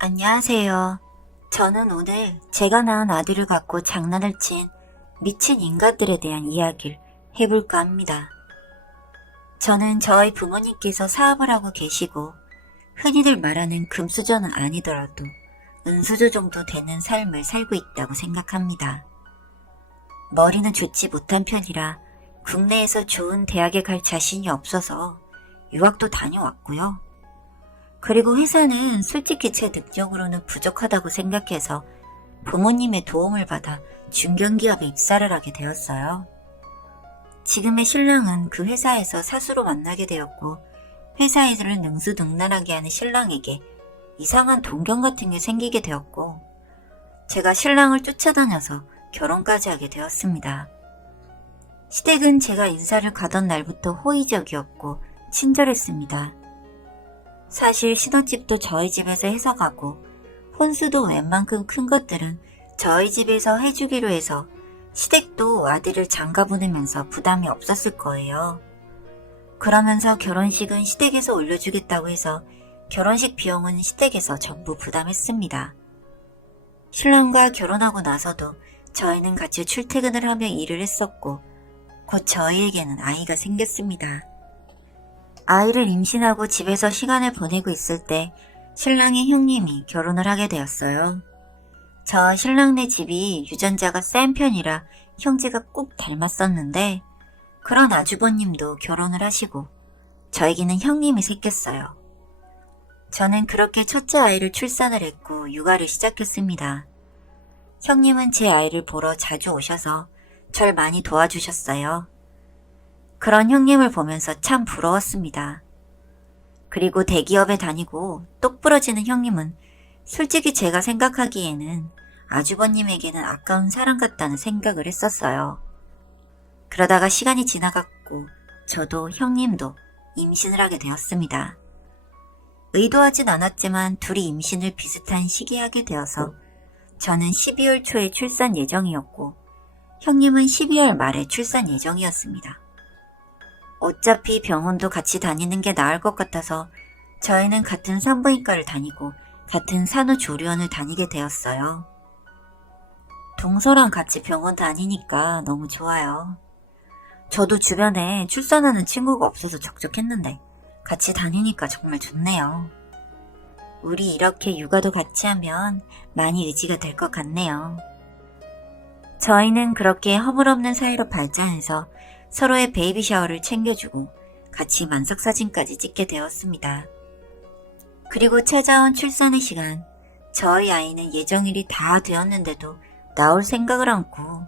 안녕하세요. 저는 오늘 제가 낳은 아들을 갖고 장난을 친 미친 인간들에 대한 이야기를 해볼까 합니다. 저는 저희 부모님께서 사업을 하고 계시고 흔히들 말하는 금수저는 아니더라도 은수저 정도 되는 삶을 살고 있다고 생각합니다. 머리는 좋지 못한 편이라 국내에서 좋은 대학에 갈 자신이 없어서 유학도 다녀왔고요. 그리고 회사는 솔직히 제 능력으로는 부족하다고 생각해서 부모님의 도움을 받아 중견기업에 입사를 하게 되었어요. 지금의 신랑은 그 회사에서 사수로 만나게 되었고 회사 일을 능수능란하게 하는 신랑에게 이상한 동경 같은 게 생기게 되었고 제가 신랑을 쫓아다녀서 결혼까지 하게 되었습니다. 시댁은 제가 인사를 가던 날부터 호의적이었고 친절했습니다. 사실 신혼집도 저희 집에서 해서 가고 혼수도 웬만큼 큰 것들은 저희 집에서 해주기로 해서 시댁도 아들을 장가 보내면서 부담이 없었을 거예요. 그러면서 결혼식은 시댁에서 올려주겠다고 해서 결혼식 비용은 시댁에서 전부 부담했습니다. 신랑과 결혼하고 나서도 저희는 같이 출퇴근을 하며 일을 했었고 곧 저희에게는 아이가 생겼습니다. 아이를 임신하고 집에서 시간을 보내고 있을 때 신랑의 형님이 결혼을 하게 되었어요. 저 신랑네 집이 유전자가 센 편이라 형제가 꼭 닮았었는데 그런 아주버님도 결혼을 하시고 저에게는 형님이 생겼어요. 저는 그렇게 첫째 아이를 출산을 했고 육아를 시작했습니다. 형님은 제 아이를 보러 자주 오셔서 절 많이 도와주셨어요. 그런 형님을 보면서 참 부러웠습니다. 그리고 대기업에 다니고 똑부러지는 형님은 솔직히 제가 생각하기에는 아주버님에게는 아까운 사람 같다는 생각을 했었어요. 그러다가 시간이 지나갔고 저도 형님도 임신을 하게 되었습니다. 의도하진 않았지만 둘이 임신을 비슷한 시기에 하게 되어서 저는 12월 초에 출산 예정이었고 형님은 12월 말에 출산 예정이었습니다. 어차피 병원도 같이 다니는 게 나을 것 같아서 저희는 같은 산부인과를 다니고 같은 산후조리원을 다니게 되었어요. 동서랑 같이 병원 다니니까 너무 좋아요. 저도 주변에 출산하는 친구가 없어서 적적했는데 같이 다니니까 정말 좋네요. 우리 이렇게 육아도 같이 하면 많이 의지가 될 것 같네요. 저희는 그렇게 허물없는 사이로 발전해서 서로의 베이비 샤워를 챙겨주고 같이 만석사진까지 찍게 되었습니다. 그리고 찾아온 출산의 시간, 저희 아이는 예정일이 다 되었는데도 나올 생각을 않고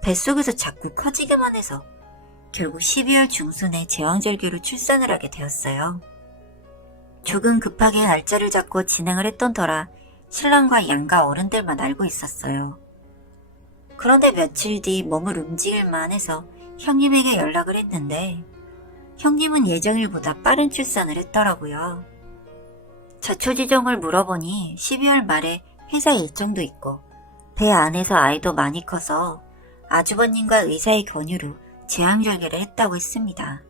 뱃속에서 자꾸 커지기만 해서 결국 12월 중순에 제왕절개로 출산을 하게 되었어요. 조금 급하게 날짜를 잡고 진행을 했던 터라 신랑과 양가 어른들만 알고 있었어요. 그런데 며칠 뒤 몸을 움직일만 해서 형님에게 연락을 했는데 형님은 예정일보다 빠른 출산을 했더라고요. 자초지종을 물어보니 12월 말에 회사 일정도 있고 배 안에서 아이도 많이 커서 아주버님과 의사의 권유로 제왕절개를 했다고 했습니다.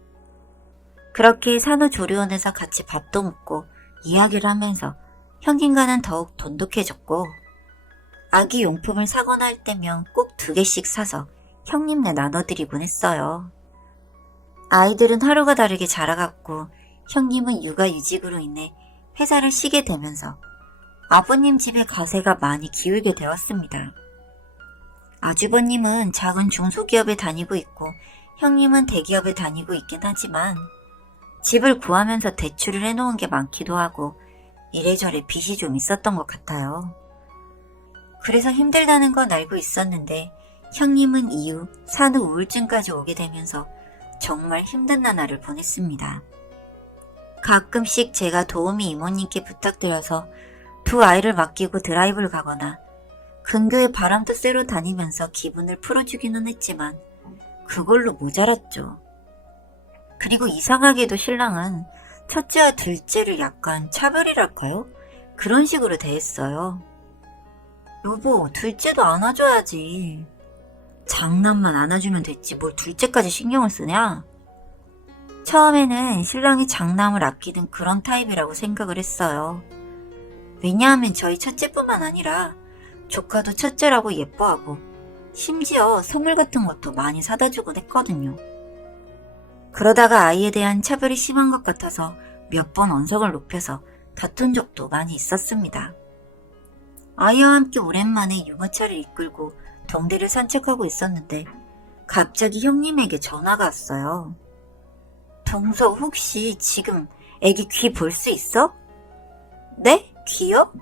그렇게 산후조리원에서 같이 밥도 먹고 이야기를 하면서 형님과는 더욱 돈독해졌고 아기 용품을 사거나 할 때면 꼭 2개씩 사서 형님네 나눠드리곤 했어요. 아이들은 하루가 다르게 자라갔고 형님은 육아휴직으로 인해 회사를 쉬게 되면서 아버님 집에 가세가 많이 기울게 되었습니다. 아주버님은 작은 중소기업에 다니고 있고 형님은 대기업에 다니고 있긴 하지만 집을 구하면서 대출을 해놓은 게 많기도 하고 이래저래 빚이 좀 있었던 것 같아요. 그래서 힘들다는 건 알고 있었는데 형님은 이후 산후 우울증까지 오게 되면서 정말 힘든 나날을 보냈습니다. 가끔씩 제가 도우미 이모님께 부탁드려서 2 아이를 맡기고 드라이브를 가거나 근교에 바람도 쐬러 다니면서 기분을 풀어주기는 했지만 그걸로 모자랐죠. 그리고 이상하게도 신랑은 첫째와 둘째를 약간 차별이랄까요? 그런 식으로 대했어요. 여보, 둘째도 안아줘야지. 장난만 안아주면 됐지 뭘 둘째까지 신경을 쓰냐? 처음에는 신랑이 장남을 아끼는 그런 타입이라고 생각을 했어요. 왜냐하면 저희 첫째뿐만 아니라 조카도 첫째라고 예뻐하고 심지어 선물 같은 것도 많이 사다 주곤 했거든요. 그러다가 아이에 대한 차별이 심한 것 같아서 몇 번 언성을 높여서 다툰 적도 많이 있었습니다. 아이와 함께 오랜만에 유모차를 이끌고 동대를 산책하고 있었는데 갑자기 형님에게 전화가 왔어요. 동서 혹시 지금 애기 귀 볼 수 있어? 네? 귀요?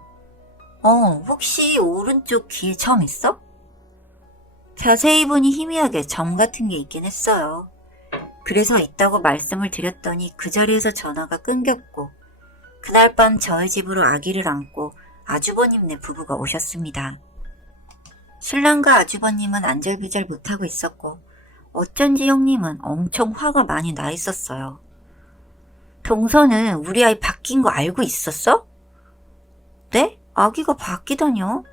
혹시 오른쪽 귀에 점 있어? 자세히 보니 희미하게 점 같은 게 있긴 했어요. 그래서 있다고 말씀을 드렸더니 그 자리에서 전화가 끊겼고 그날 밤 저희 집으로 아기를 안고 아주버님네 부부가 오셨습니다. 신랑과 아주버님은 안절부절 못하고 있었고 어쩐지 형님은 엄청 화가 많이 나 있었어요. 동서는 우리 아이 바뀐 거 알고 있었어? 네? 아기가 바뀌다뇨?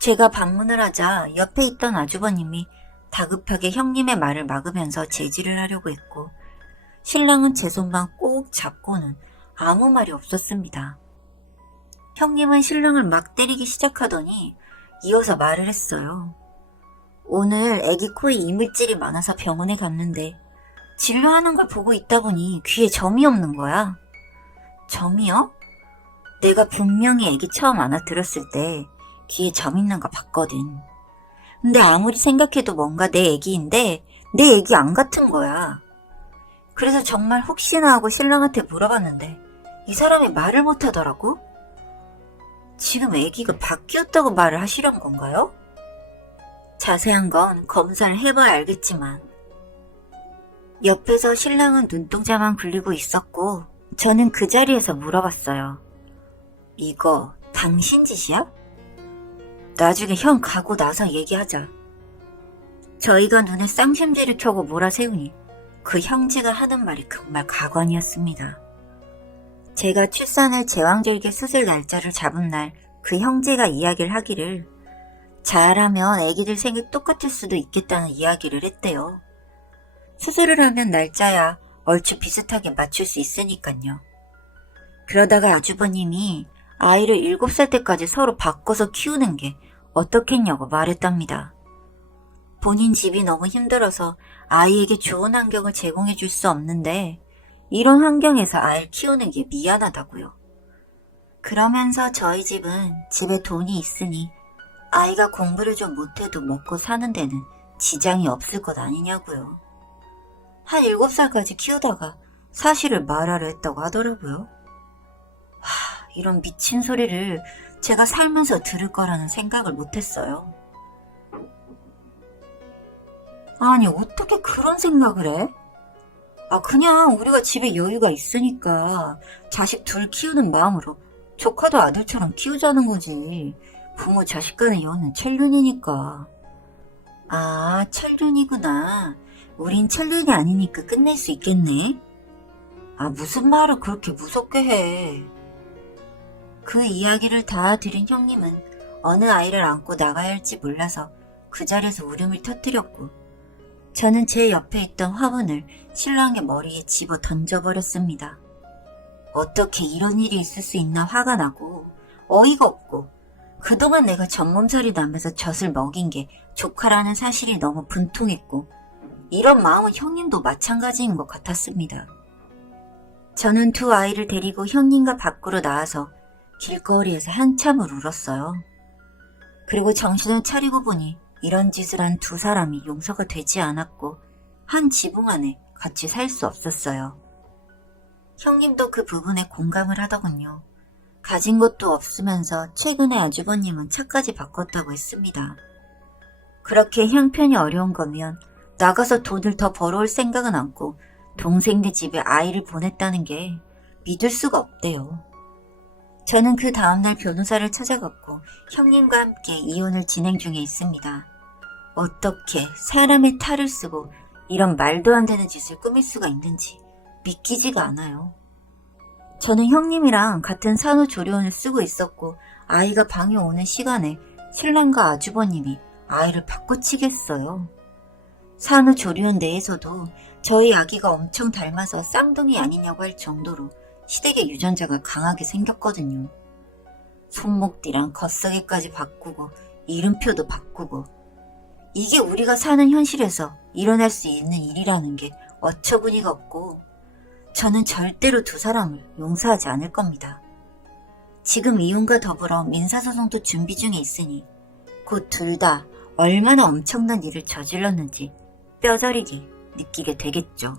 제가 반문을 하자 옆에 있던 아주버님이 다급하게 형님의 말을 막으면서 제지를 하려고 했고 신랑은 제 손만 꼭 잡고는 아무 말이 없었습니다. 형님은 신랑을 막 때리기 시작하더니 이어서 말을 했어요. 오늘 애기 코에 이물질이 많아서 병원에 갔는데 진료하는 걸 보고 있다 보니 귀에 점이 없는 거야. 점이요? 내가 분명히 애기 처음 안아들었을 때 귀에 점 있는 거 봤거든. 근데 아무리 생각해도 뭔가 내 애기인데 내 애기 안 같은 거야. 그래서 정말 혹시나 하고 신랑한테 물어봤는데 이 사람이 말을 못하더라고? 지금 애기가 바뀌었다고 말을 하시려는 건가요? 자세한 건 검사를 해봐야 알겠지만 옆에서 신랑은 눈동자만 굴리고 있었고 저는 그 자리에서 물어봤어요. 이거 당신 짓이야? 나중에 형 가고 나서 얘기하자. 저희가 눈에 쌍심지를 켜고 몰아세우니 그 형제가 하는 말이 정말 가관이었습니다. 제가 출산을 제왕절개 수술 날짜를 잡은 날 그 형제가 이야기를 하기를 잘하면 애기들 생일 똑같을 수도 있겠다는 이야기를 했대요. 수술을 하면 날짜야 얼추 비슷하게 맞출 수 있으니까요. 그러다가 아주버님이 아이를 7살 때까지 서로 바꿔서 키우는 게 어떻겠냐고 말했답니다. 본인 집이 너무 힘들어서 아이에게 좋은 환경을 제공해 줄 수 없는데 이런 환경에서 아이를 키우는 게 미안하다고요. 그러면서 저희 집은 집에 돈이 있으니 아이가 공부를 좀 못해도 먹고 사는 데는 지장이 없을 것 아니냐고요. 한 7살까지 키우다가 사실을 말하려 했다고 하더라고요. 이런 미친 소리를 제가 살면서 들을 거라는 생각을 못했어요. 아니 어떻게 그런 생각을 해? 그냥 우리가 집에 여유가 있으니까 자식 둘 키우는 마음으로 조카도 아들처럼 키우자는 거지. 부모 자식 간의 연은 천륜이니까. 천륜이구나. 우린 천륜이 아니니까 끝낼 수 있겠네. 무슨 말을 그렇게 무섭게 해. 그 이야기를 다 들은 형님은 어느 아이를 안고 나가야 할지 몰라서 그 자리에서 울음을 터뜨렸고 저는 제 옆에 있던 화분을 신랑의 머리에 집어 던져버렸습니다. 어떻게 이런 일이 있을 수 있나 화가 나고 어이가 없고 그동안 내가 전몸살이 나면서 젖을 먹인 게 조카라는 사실이 너무 분통했고 이런 마음은 형님도 마찬가지인 것 같았습니다. 저는 두 아이를 데리고 형님과 밖으로 나와서 길거리에서 한참을 울었어요. 그리고 정신을 차리고 보니 이런 짓을 한 두 사람이 용서가 되지 않았고 한 지붕 안에 같이 살 수 없었어요. 형님도 그 부분에 공감을 하더군요. 가진 것도 없으면서 최근에 아주버님은 차까지 바꿨다고 했습니다. 그렇게 형편이 어려운 거면 나가서 돈을 더 벌어올 생각은 않고 동생네 집에 아이를 보냈다는 게 믿을 수가 없대요. 저는 그 다음날 변호사를 찾아갔고 형님과 함께 이혼을 진행 중에 있습니다. 어떻게 사람의 탈을 쓰고 이런 말도 안 되는 짓을 꾸밀 수가 있는지 믿기지가 않아요. 저는 형님이랑 같은 산후조리원을 쓰고 있었고 아이가 방에 오는 시간에 신랑과 아주버님이 아이를 바꿔치겠어요. 산후조리원 내에서도 저희 아기가 엄청 닮아서 쌍둥이 아니냐고 할 정도로 시댁의 유전자가 강하게 생겼거든요. 손목띠랑 겉서기까지 바꾸고 이름표도 바꾸고. 이게 우리가 사는 현실에서 일어날 수 있는 일이라는 게 어처구니가 없고, 저는 절대로 두 사람을 용서하지 않을 겁니다. 지금 이혼과 더불어 민사소송도 준비 중에 있으니 곧 둘 다 얼마나 엄청난 일을 저질렀는지 뼈저리게 느끼게 되겠죠.